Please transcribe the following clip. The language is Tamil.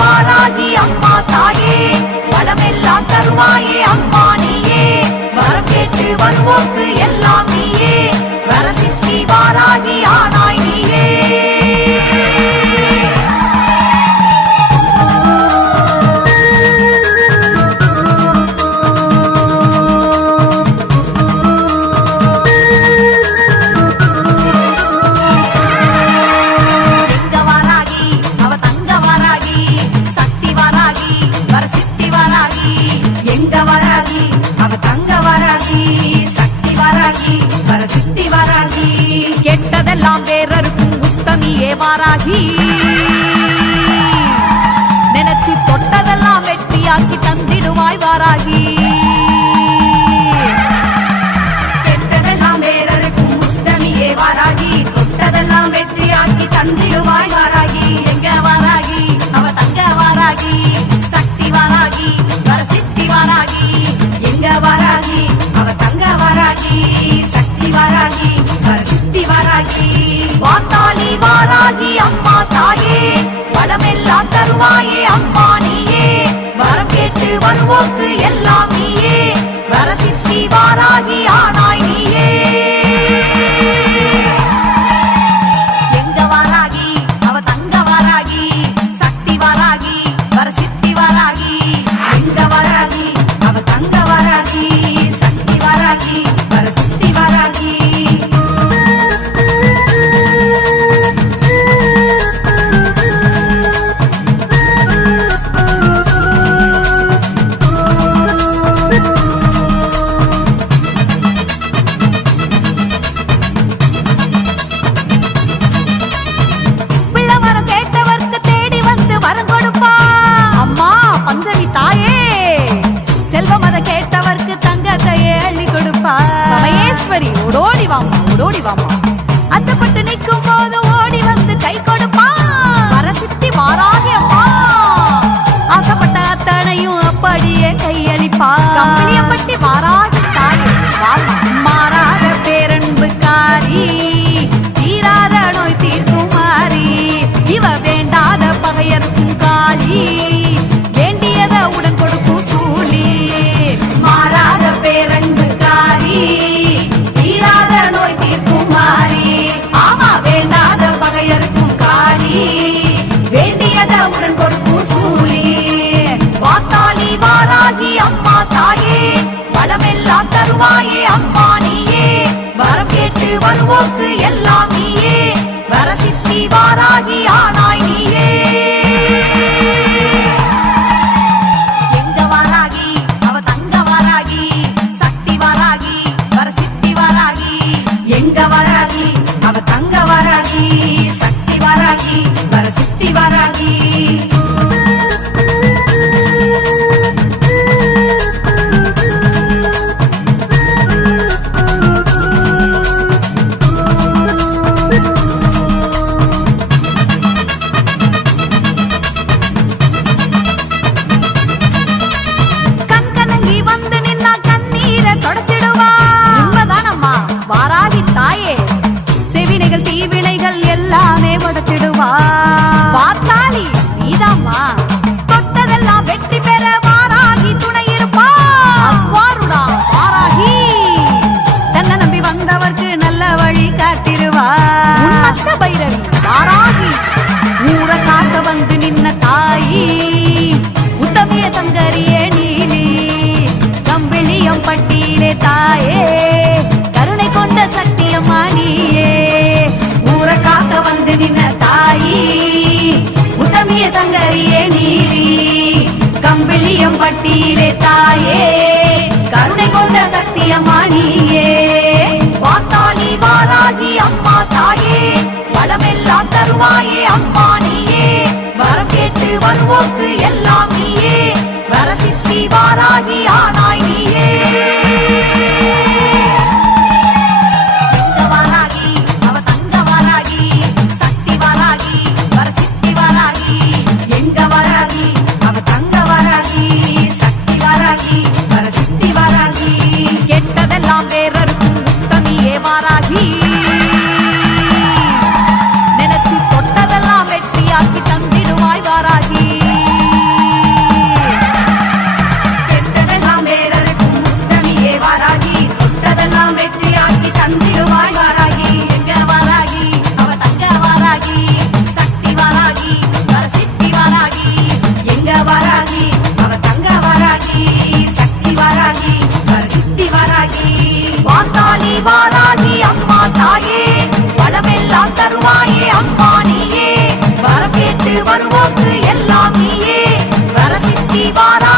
வாராகி அம்மா தாயே, வளமெல்லாம் தருவாயே அம்மா நீயே, வரம் கேட்டு வருவோக்கு எல்லாம் நீயே, வரசித்தி வாராகி ஆனாய் நீயே. கெட்டதெல்லாம் வேறருக்கும் உத்தமியே வாராகி, நினைச்சு தொட்டதெல்லாம் வெற்றியாக்கி தந்திடுவாய் வாராகி. கெட்டதெல்லாம் வேறருக்கும் உத்தமியே வாராகி, தொட்டதெல்லாம் வெற்றியாக்கி தந்திடுவாய் வாராகி. எங்க வாராகி அவ தங்க வாராகி, சக்தி வாராகி வரசித்தி வாராகி. எங்க வாராகி அவ தங்க வாராகி, சக்தி வாராகி வரசித்தி வாராகி. வாத்தாளி வாராகி அம்மா தாயே, வளமெல்லாம் தருவாயே அம்மா நீயே, வரம் கேட்டு வருவோக்கு எல்லாம் நீயே, வரசித்தி வாராகி ஆனாய் நீயே. எங்க வாராகி அவ தங்க வாராகி, சக்தி வாராகி வரசித்தி வாராகி. எங்க வாராகி அவ தங்க வாராகி, சக்தி வாராகி வரசித்தி வாராகி. ஓடோடி வாமா ஓடோடி வாமா, அச்சப்பட்டு நிற்கும் போது ஓடி வந்து கை கொடுப்பா வரசித்தி வாராகி அம்மா. ஆசைப்பட்ட அத்தனையும் அப்படியே கையளிப்பா, கம்பளியப்பட்டி வாராகி தாயே வாமா. மாறாத பேரன்புக்காரி, தீராத நோய் தீர்க்கும் மாறி, இவ வேண்டாத பகையர்க்கும் காளி, வேண்டியத உடன் கொடுக்கும் சூழி. மாறாத பேரன்புக்காரி, தீராத நோய் தீர்க்கும் மாறி, ஆமா வேண்டாத பகையர்க்கும் காளி, வேண்டியத உடன் கொடுக்கும் சூழி. வாத்தாளி வாராகி அம்மா தாயே, வளமெல்லாம் தருவாயே அம்மா நீயே, வரம் கேட்டு வருவோக்கு எல்லாம் நீயே, வரசித்தி வாராகி ஆனாய் நீயே. எங்க வாராகி அவ தங்க வாராகி, சக்தி வாராகி வரசித்தி வாராகி. எங்க வாராகி அவ தங்க வாராகி, சக்தி வாராகி வரசித்தி வாராகி. வாத்தாளி நீதாம்மா, தொட்டதெல்லாம் வெற்றி பெற வாராகி துணை இருப்பா. அஸ்வாருடா வாராகி, தன்னை நம்பி வந்தவர்க்கு நல்ல வழி காட்டிருவா. உன்னத்த பைரவி வாராகி, ஊரை காக்க வந்து நின்ன தாயி, உத்தமிய சங்கரியே நீலி, கம்பிளியம் பட்டியிலே தாயே, கருணை கொண்ட சக்தியம்மா நீயே. ஊரை காக்க வந்து நின்ன தாயி, உத்தமிய சங்கரியே நீலி, கம்பிளியம் பட்டியிலே தாயே, கருணை கொண்ட சக்தியம்மா நீயே. வாத்தாளி வாராகி அம்மா தாயே, வளமெல்லாம் தருவாயே அம்மா நீயே, வரம் கேட்டு வருவோக்கு எல்லாம் நீயே, வரசித்தி வாராகி ஆனாய் நீயே. கெட்டதெல்லாம் வேறருக்கும் உத்தமியே வாராகி, நினைச்சு தொட்டதெல்லாம் வெற்றியாக்கி தந்திடுவாய் வாராகி. வாராகி